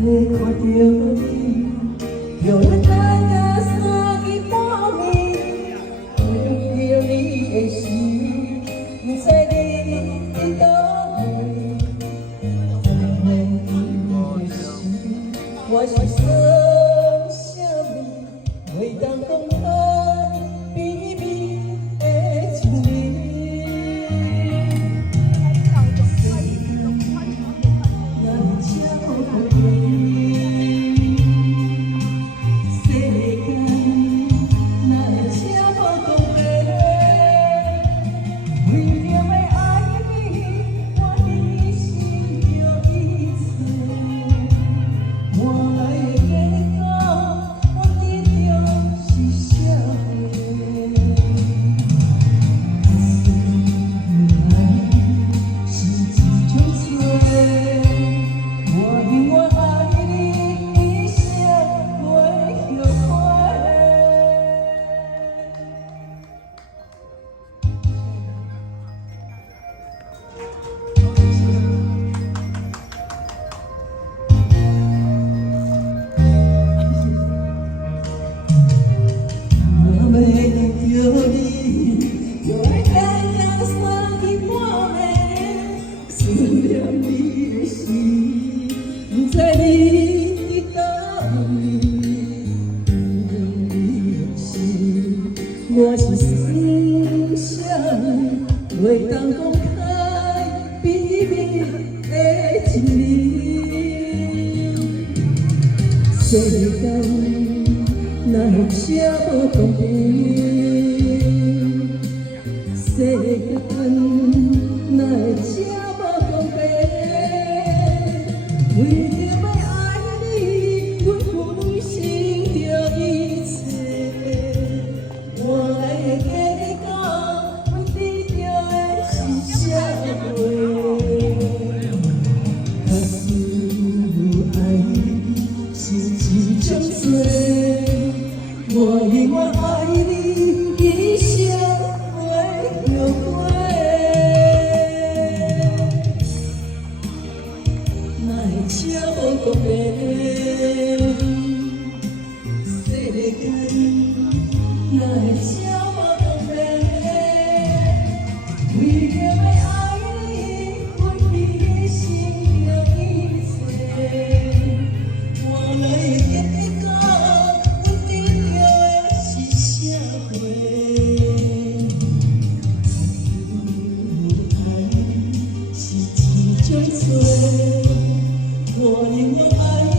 看到你，就会知影三更半暝，看到你的时，不知你伫倒位。在梦里的时，我是算啥物，袂当讲开秘密的情意。我是心想，袂当讲开秘密的情意。世间哪有啥无公平？世间哪会啥无公平？为着要爱你，阮付心着一切。我来跟你讲，阮得到的是啥话？假使爱你是一种罪，我永远爱你，一生袂后悔。哪会啥无公平？世间。哪会啥无公平？为着要爱你，阮牺牲着一切。我来跟你讲，阮得到的是啥货？爱是一种罪，我永远爱。